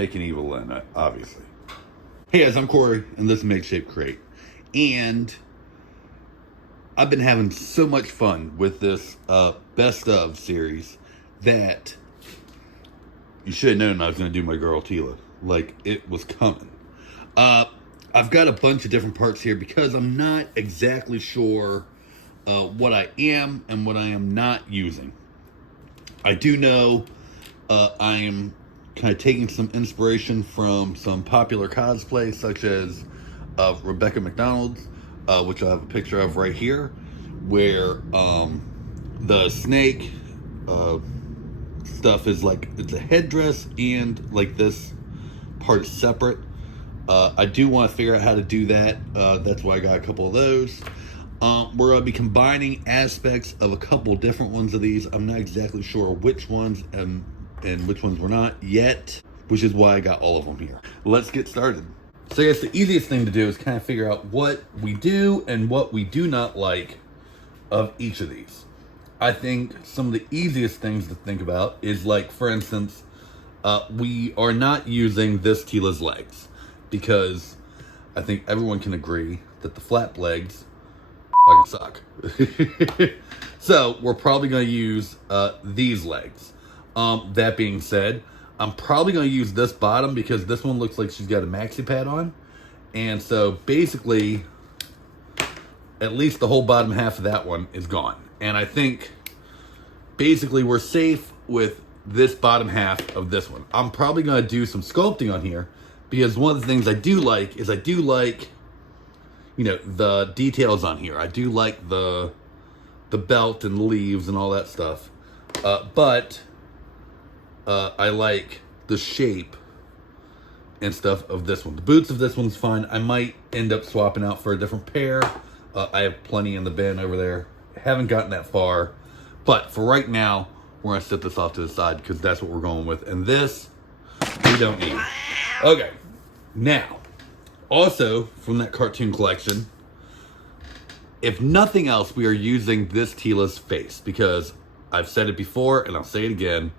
making evil in it, obviously. Hey guys, I'm Corey, and this is Make Shape Crate. And I've been having so much fun with this Best Of series that you should have known I was going to do my girl TWO. Like, it was coming. I've got a bunch of different parts here because I'm not exactly sure what I am and what I am not using. I do know I am kind of taking some inspiration from some popular cosplay, such as Rebecca McDonald's, which I have a picture of right here, where the snake stuff is like, it's a headdress and like this part is separate. I do want to figure out how to do that. That's why I got a couple of those. We're going to be combining aspects of a couple different ones of these. I'm not exactly sure which ones and which ones we're not yet, which is why I got all of them here. Let's get started. So I guess the easiest thing to do is kind of figure out what we do and what we do not like of each of these. I think some of the easiest things to think about is, like, for instance, we are not using this TWO's legs because I think everyone can agree that the flap legs fucking suck. So we're probably going to use these legs. That being said, I'm probably going to use this bottom because this one looks like she's got a maxi pad on. And so basically, at least the whole bottom half of that one is gone. And I think basically we're safe with this bottom half of this one. I'm probably going to do some sculpting on here because one of the things I do like is you know, the details on here. I do like the belt and leaves and all that stuff. But I like the shape and stuff of this one. The boots of this one's fine. I might end up swapping out for a different pair. I have plenty in the bin over there. Haven't gotten that far. But for right now, we're going to set this off to the side because that's what we're going with. And this, we don't need. Okay. Now, also from that cartoon collection, if nothing else, we are using this TWO's face because I've said it before and I'll say it again.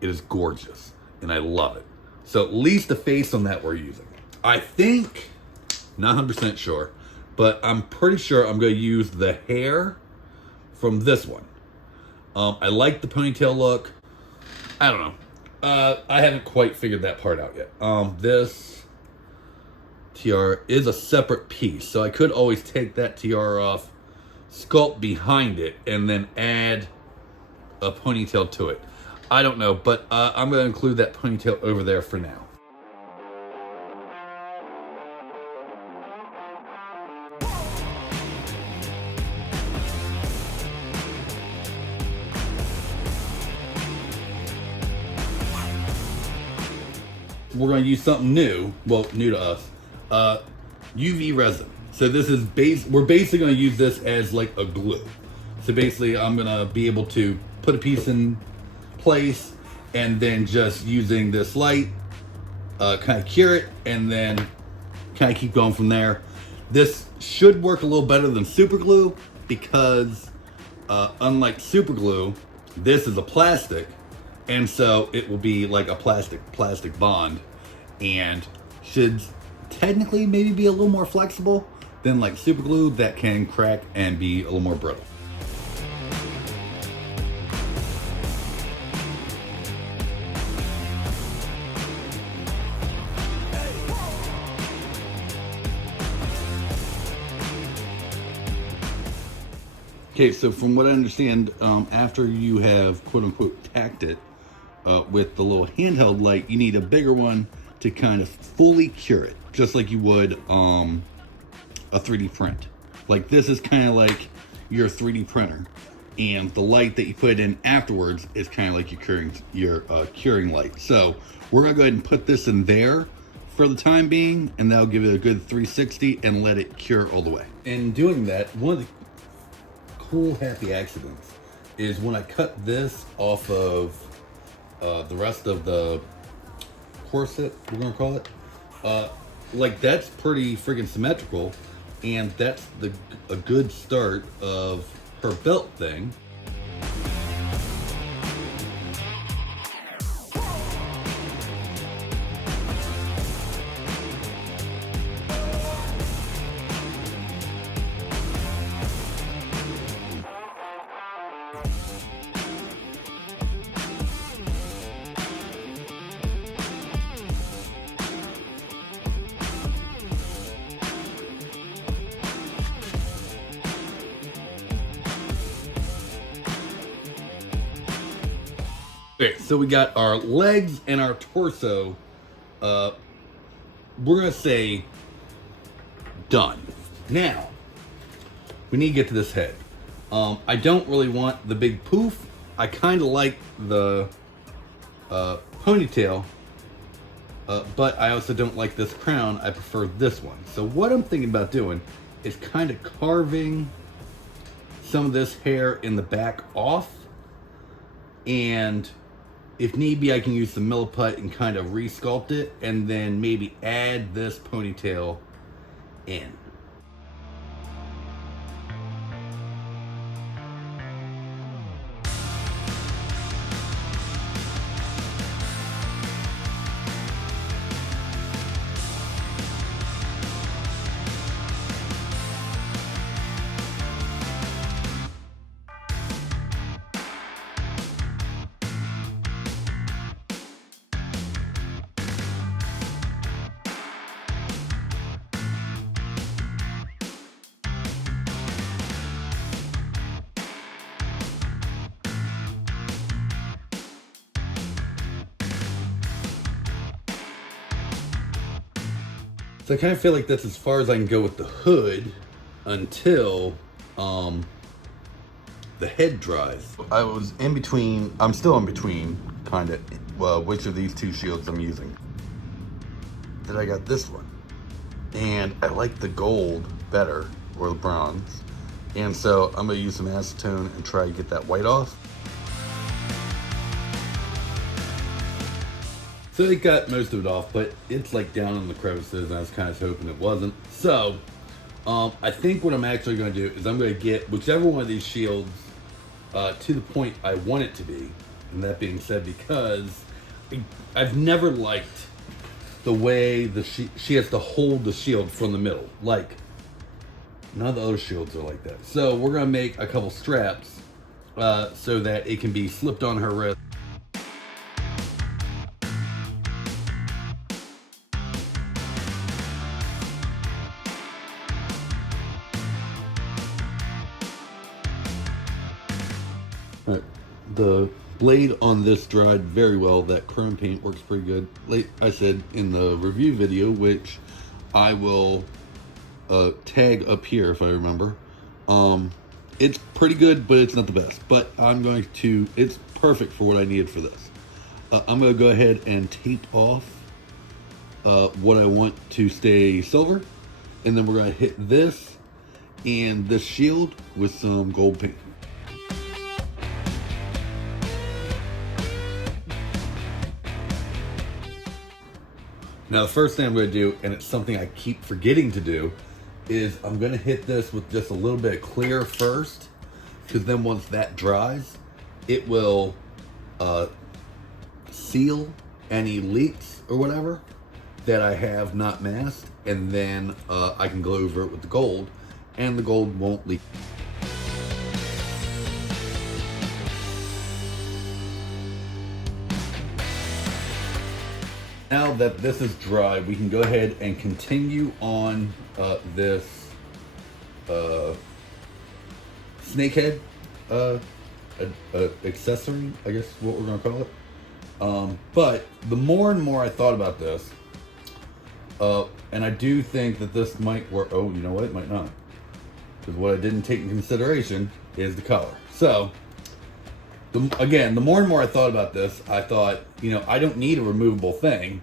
It is gorgeous and I love it. So at least the face on that we're using. I think, not 100% sure, but I'm pretty sure I'm going to use the hair from this one. I like the ponytail look. I don't know. I haven't quite figured that part out yet. This tiara is a separate piece, so I could always take that tiara off, sculpt behind it, and then add a ponytail to it. I don't know, but I'm going to include that ponytail over there for now. We're going to use something new, well, new to us, UV resin. So this is we're basically going to use this as like a glue. So basically I'm going to be able to put a piece in place and then just using this light, kind of cure it and then kind of keep going from there. This should work a little better than super glue because unlike super glue, this is a plastic. And so it will be like a plastic bond and should technically maybe be a little more flexible than like super glue that can crack and be a little more brittle. Okay, so from what I understand, after you have quote-unquote tacked it with the little handheld light, you need a bigger one to kind of fully cure it, just like you would a 3D print. Like this is kind of like your 3D printer, and the light that you put in afterwards is kind of like your curing light. So we're gonna go ahead and put this in there for the time being, and that'll give it a good 360 and let it cure all the way. In doing that, one of the cool happy accidents is when I cut this off of the rest of the corset, we're gonna call it, like that's pretty freaking symmetrical, and that's a good start of her belt thing. Okay, so we got our legs and our torso. We're gonna say done. Now, we need to get to this head. I don't really want the big poof. I kind of like the ponytail, but I also don't like this crown. I prefer this one. So what I'm thinking about doing is kind of carving some of this hair in the back off, and if need be, I can use the Milliput and kind of re-sculpt it, and then maybe add this ponytail in. So I kind of feel like that's as far as I can go with the hood until the head dries. I was in between, I'm still in between, kind of, well, which of these two shields I'm using. Then I got this one. And I like the gold better, or the bronze. And so I'm gonna use some acetone and try to get that white off. So they got most of it off, but it's like down in the crevices, and I was kind of hoping it wasn't. So, I think what I'm actually going to do is I'm going to get whichever one of these shields to the point I want it to be. And that being said, because I've never liked the way she has to hold the shield from the middle. Like, none of the other shields are like that. So we're going to make a couple straps so that it can be slipped on her wrist. The blade on this dried very well. That chrome paint works pretty good. Like I said in the review video, which I will tag up here if I remember. It's pretty good, but it's not the best. But it's perfect for what I needed for this. I'm going to go ahead and tape off what I want to stay silver. And then we're going to hit this and this shield with some gold paint. Now the first thing I'm going to do, and it's something I keep forgetting to do, is I'm going to hit this with just a little bit of clear first, because then once that dries, it will seal any leaks or whatever that I have not masked, and then I can go over it with the gold, and the gold won't leak. Now that this is dry, we can go ahead and continue on this snakehead accessory, I guess what we're gonna call it. But the more and more I thought about this, and I do think that this might work. Oh, you know what? It might not, because what I didn't take in consideration is the color. So again, the more and more I thought about this, I thought, you know, I don't need a removable thing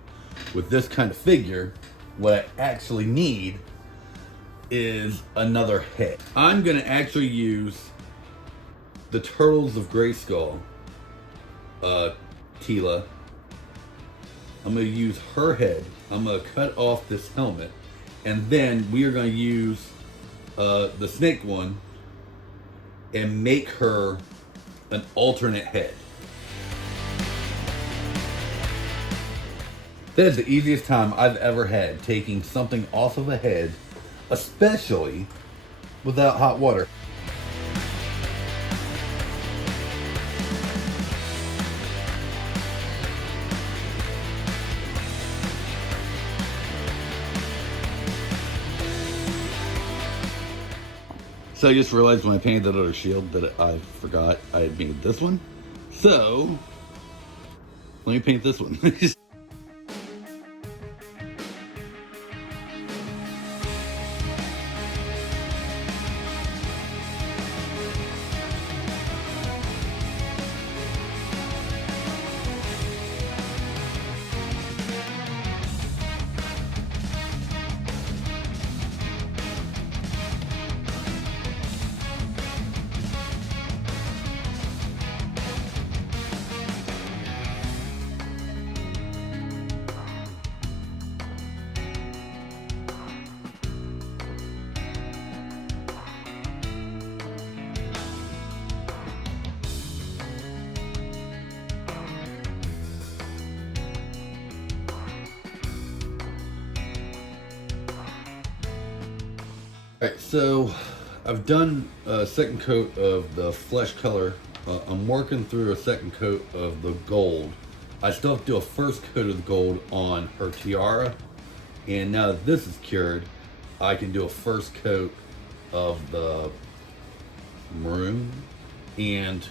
with this kind of figure. What I actually need is another head. I'm going to actually use the Turtles of Grayskull, TWO. I'm going to use her head. I'm going to cut off this helmet. And then we are going to use the snake one and make her an alternate head. That is the easiest time I've ever had taking something off of a head, especially without hot water. So I just realized when I painted that other shield that I forgot I had painted this one. So Let me paint this one. Alright, so I've done a second coat of the flesh color. I'm working through a second coat of the gold. I still have to do a first coat of the gold on her tiara. And now that this is cured, I can do a first coat of the maroon and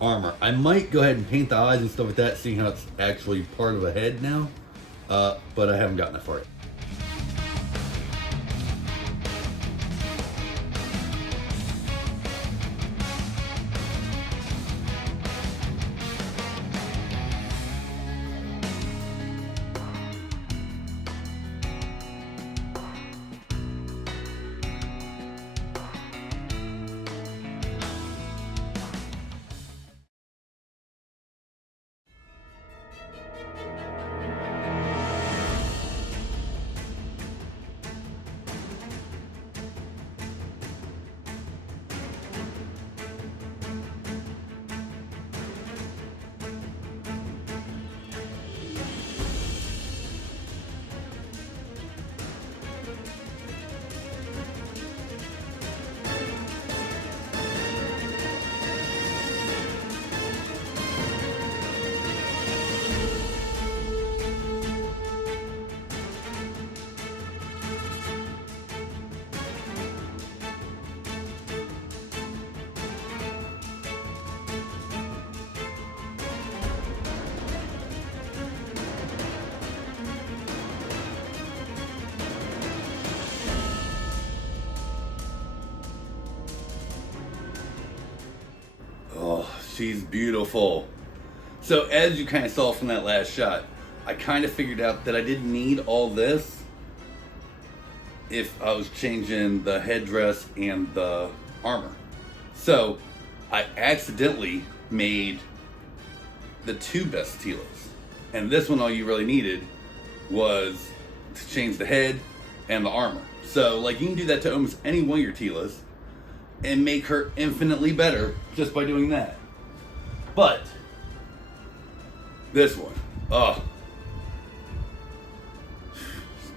armor. I might go ahead and paint the eyes and stuff like that, seeing how it's actually part of a head now. But I haven't gotten that far yet. She's beautiful. So as you kind of saw from that last shot, I kind of figured out that I didn't need all this if I was changing the headdress and the armor. So I accidentally made the two best TWOs. And this one, all you really needed was to change the head and the armor. So like you can do that to almost any one of your TWOs and make her infinitely better just by doing that. But this one, oh,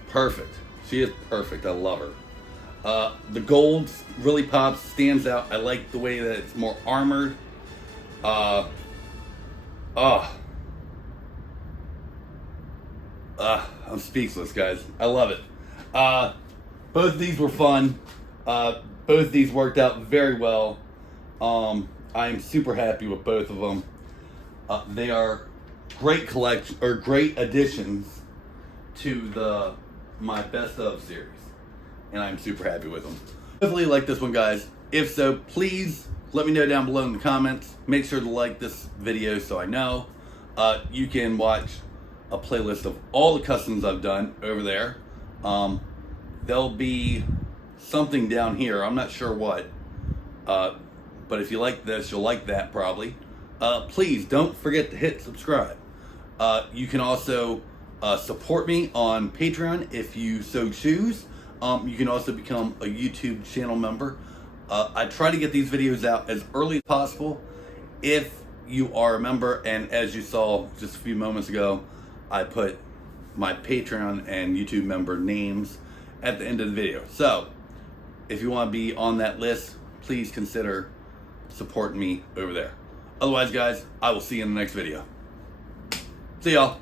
perfect. She is perfect. I love her. The gold really pops, stands out. I like the way that it's more armored. I'm speechless, guys. I love it. Both of these were fun. Both of these worked out very well. I'm super happy with both of them. They are great collection or great additions to my best of series, and I'm super happy with them. Hopefully you like this one, guys. If so, please let me know down below in the comments. Make sure to like this video so I know. You can watch a playlist of all the customs I've done over there. There'll be something down here. I'm not sure what. But if you like this, you'll like that probably. Please don't forget to hit subscribe. You can also support me on Patreon if you so choose. You can also become a YouTube channel member. I try to get these videos out as early as possible if you are a member, and as you saw just a few moments ago, I put my Patreon and YouTube member names at the end of the video. So if you want to be on that list, please consider supporting me over there. Otherwise, guys, I will see you in the next video. See y'all.